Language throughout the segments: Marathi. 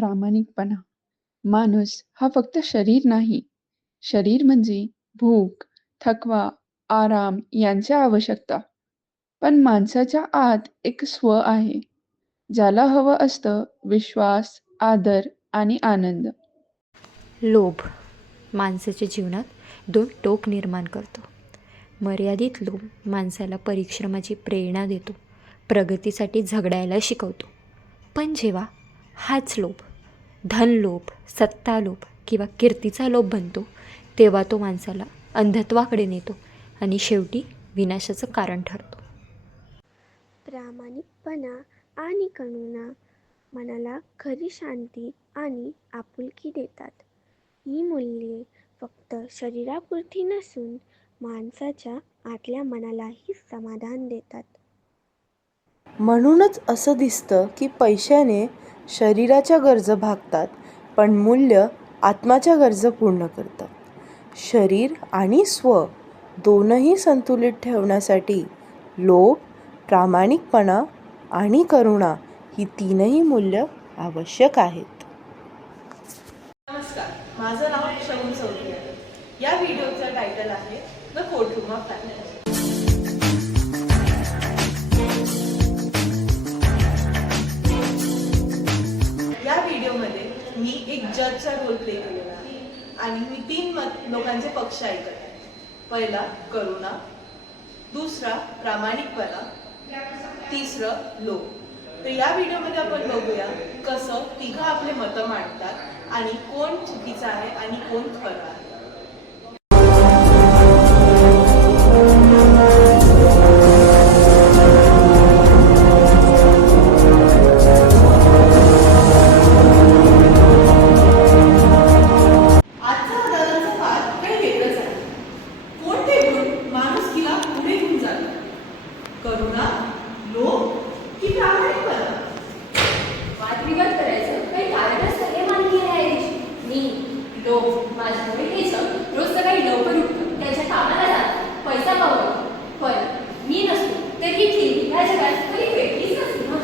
प्रामाणिकपणा. माणूस हा फक्त शरीर नाही. शरीर म्हणजे भूक, थकवा, आराम यांच्या आवश्यकता. पण माणसाच्या आत एक स्व आहे, ज्याला हवं असतं विश्वास, आदर आणि आनंद. लोभ माणसाच्या जीवनात दोन टोक निर्माण करतो. मर्यादित लोभ माणसाला परिश्रमाची प्रेरणा देतो, प्रगतीसाठी झगडायला शिकवतो. पण जेव्हा हाच लोभ धनलोभ, सत्तालोभ किंवा कीर्तीचा लोभ बनतो, तेव्हा तो माणसाला अंधत्वाकडे नेतो आणि शेवटी विनाशाचं कारण ठरतो. प्रामाणिकपणा आणि करुणा मनाला खरी शांती आणि आपुलकी देतात. ही मूल्ये फक्त शरीरापुरती नसून माणसाच्या आतल्या मनालाही समाधान देतात. म्हणूनच असं दिसतं की पैशाने शरीराच्या गरजा भागतात, पण मूल्य आत्माच्या गरजा पूर्ण करतात. शरीर आणि स्व दोनही संतुलित ठेवण्यासाठी लोभ, प्रामाणिकपणा आणि करुणा ही तीनही मूल्य आवश्यक आहेत. नमस्कार, माझं नाव शगुन चौधरी आहे. या व्हिडिओचं टायटल आहे द कोर्टरूम ऑफ फायनान्स. या व्हिडिओमध्ये मी एक जजचा रोल प्ले केलेला आहे आणि मी 3 लोकांचे पक्ष ऐकत आहे. पहिला करुणा, दुसरा प्रामाणिकपणा, तिसरं लोभ. तर या व्हिडिओमध्ये आपण बघूया कसं तिघं आपले मतं मांडतात आणि कोण चुकीचं आहे आणि कोण खरं आहे. आजचा दादाचा फार काही वेगळंच आहे. कोणते गुण माणुसकीला पुढे घेऊन जातात? करुणा, लोभ की प्रामाणिकपणा? वादविवाद करायचं काही कारणच हे मानली आहे. मी लोभ माझ्यामुळे हे जग रोज सकाळी लवकर उठतो, त्याच्या कामाला जात पैसा कमवतो. पण मी नसतो तर ही खिल्ली ह्या जगात कधी पेटलीच नसती ना.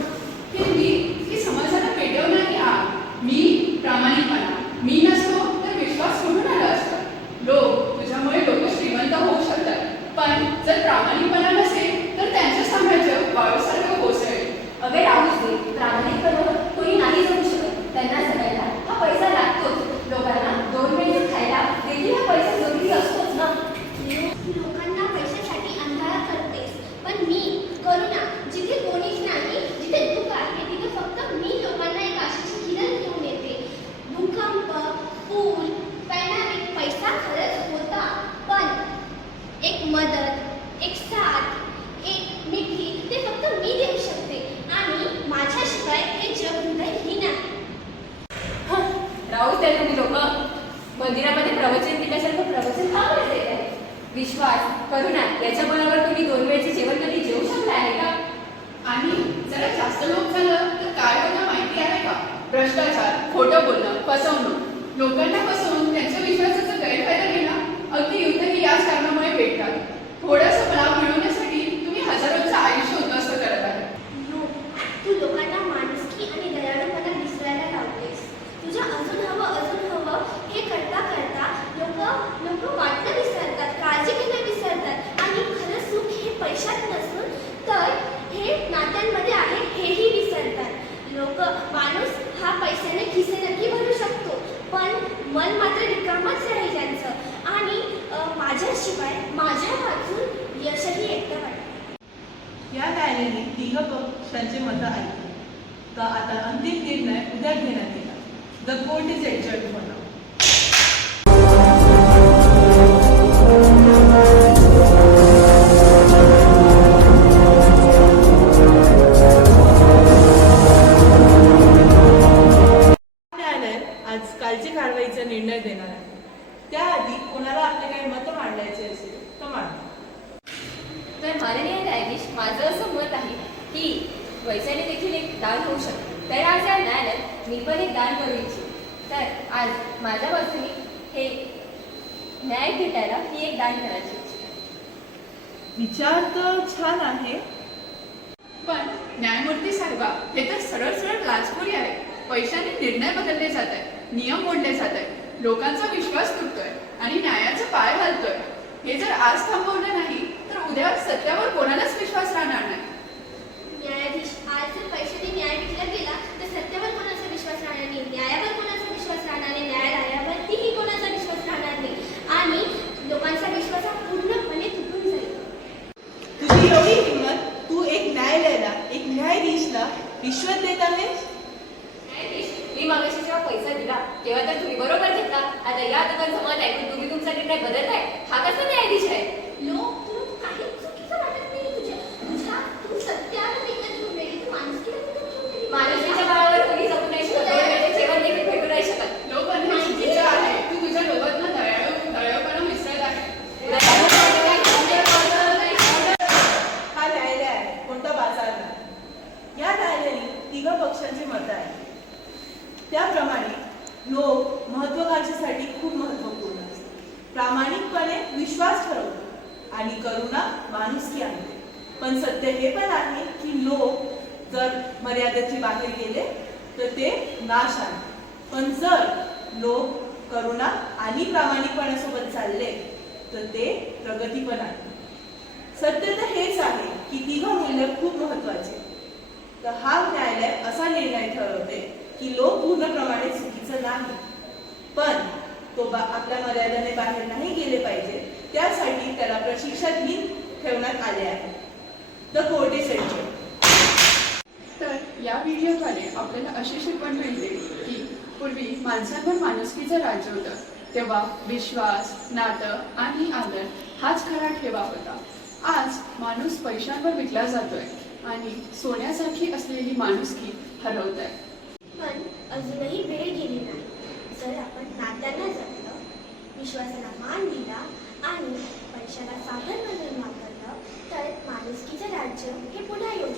खिल्ली ही समाजाला पेटवणारी आग. मी प्रामाणिकपणा, मी नसतो तर विश्वास कुठून आला असता. लोभ तुझ्यामुळे लोक श्रीमंत होऊ शकतात, पण जर प्रामाणिकपणा नसेल तर त्यांचं साम्राज्य वाळूसारखं कोसळेल. अगं राहूच दे, प्रामाणिकपणावर कोणी नाही जगू शकत. त्यांना जगायला हा पैसा लागतोच. लोकांना 2 वेळेस खायला देखील हा पैसा जरुरी असतोच ना. लोकांना पैशासाठी अंधारा करतेस, पण मी करुणा, जिथे कोणीच नाही, जिथे दुःख आहे तिथे फक्त मी लोकांना एक आशेची किरण घेऊन येते. भूकंप, पूर, पॅन्डेमिक, पैसा खरंच होता, पण एक मदत, एक साथ, एक मिठी ते फक्त मी देऊ शकते आणि माझ्याशिवाय हे जग हृदयहीन आहे. राहूच द्या तुम्ही लोक. मंदिरामध्ये प्रवचन दिल्यासारखं प्रवचन का बरं देत आहे? विश्वास, करुणा याच्या बळावर तुम्ही 2 वेळचे जेवण कधी जेवू शकता आहे का? आणि जरा जास्त लोक झालं तर काय होतं माहिती आहे का? भ्रष्टाचार, खोटं बोलणं, फसवणूक. लोकांना फसवून त्यांच्या विश्वासाचा गैरफायदा घेणं, अगदी युद्धही याच कारणामुळे भेटतात. थोडंसं लाभ मिळवण्यासाठी तुम्ही हजारोंचं आयुष्य उद्ध्वस्त करत आहे. तू लोकांना माणुसकी आणि दयाळूपणा विसरायला लावतेस. तुझ्या अजून हवं हे करता करता लोक वाटणं विसरतात, काळजी घेणं विसरतात आणि खरं सुख हे पैशात नसून तर हे नात्यांमध्ये आहे हेही विसरतात. माणूस हा पैशाने खिसे नक्की भरू शकतो, पण मन मात्र रिकामच राहील त्यांचं आणि माझ्याशिवाय माझ्या वाचून यशही एकटं वाटतं. या न्यायालयाने तिघ पक्षांचे मतं ऐकली. तर आता अंतिम निर्णय उद्या घेण्यात येणार. The court is adjourned for now. न्यायालय आज कालची कारवाईचा निर्णय देणार आहे. त्याआधी कोणाला आपले काही मतं मांडायचे असेल तर मांडा. तर माननीय न्यायाधीश, माझं असं मत आहे की पैशाने देखील एक दान होऊ शकते. तर आज या न्यायालयात मी पण एक दान करू इच्छिते. तर आज माझ्या बाजूने हे न्याय भेटायला ही एक दान करायची इच्छा. विचार तर छान आहे, पण न्यायमूर्ती साहेबा, हे तर सरळ सरळ लाचखोरी आहे. पैशाने निर्णय बदलले जात आहेत, नियम मोडले जात आहेत, लोकांचा विश्वास तुटतोय आणि न्यायाचा पाय घालतोय. हे जर आज थांबवलं नाही तर उद्या सत्यावर कोणालाच विश्वास राहणार नाही. न्यायाधीश, आज जर पैशाने न्याय विकला गेला तर सत्यावर कोणाचा विश्वास राहणार नाही, न्यायावर कोणाचा विश्वास राहणार नाही, न्यायालयावरतीही कोणाचा विश्वास राहणार नाही आणि लोकांचा विश्वास हा पूर्णपणे तुटून जाईल. तुझी एवढी हिंमत, तू एक न्यायालयाला, एक न्यायाधीशला रिश्वत देत आहेस? न्यायाधीश, मी मागाशी जेव्हा पैसा दिला तेव्हा तर तुम्ही बरोबर घेतला. आता या दोघांचं मत ऐकून तुम्ही तुमचा निर्णय बदलताय. हा कसा न्यायाधीश आहे? लोक, तुला काही चुकीचं वाटत नाही तू सत्याला विकत घेऊन गेली, तू माणुसकीला विकत घेऊन गेली. माणुसकीच्या बळावर कोणी जगू नाही शकत, दोन वेळेचे जेवण देखील भेटू नाही शकत. लोकं हे चुकीचं आहे. तू तुझ्या लोकांना दयाळूपणा मिसळत आहे. हा न्यायालय आहे, कोणता बाजार नाही. या न्यायालयाने तिघ पक्षांचे मत आहे. त्याप्रमाणे लोक महत्वाकांक्षेसाठी खूप महत्वपूर्ण असतात. प्रामाणिकपणे विश्वास ठरवतो आणि करुणा माणुसकी आणते. पण सत्य हे पण आहे की लोक जर मर्यादेच्या बाहेर गेले तर ते नाश आणते. पण जर लोक करुणा आणि प्रामाणिकपणासोबत चालले तर ते प्रगती पण आणते. सत्य तर हेच आहे की तिघ मूल्य खूप महत्वाचे. तर हा न्यायालय असा निर्णय ठरवते की लोक पूर्णप्रमाणे चुकीचं नाही, पण तो आपल्या मर्यादेने बाहेर नाही गेले पाहिजे. त्यासाठी त्याला प्रशिक्षाधीन ठेवण्यात आले आहे. The court is adjourned. तर या व्हिडिओद्वारे आपल्याला अशी शिकवण मिळते की पूर्वी माणसांवर माणुसकीचं राज्य होतं, तेव्हा विश्वास, नातं आणि आदर हाच खरा ठेवा होता. आज माणूस पैशांवर विकला जातोय आणि सोन्यासारखी असलेली माणुसकी हरवत आहे. पण अजूनही वेळ गेली नाही. जर आपण नात्यांना जपलं, विश्वासाला मान दिला आणि पैशाला साधन म्हणून वापरलं तर माणुसकीचं राज्य हे पुन्हा येऊ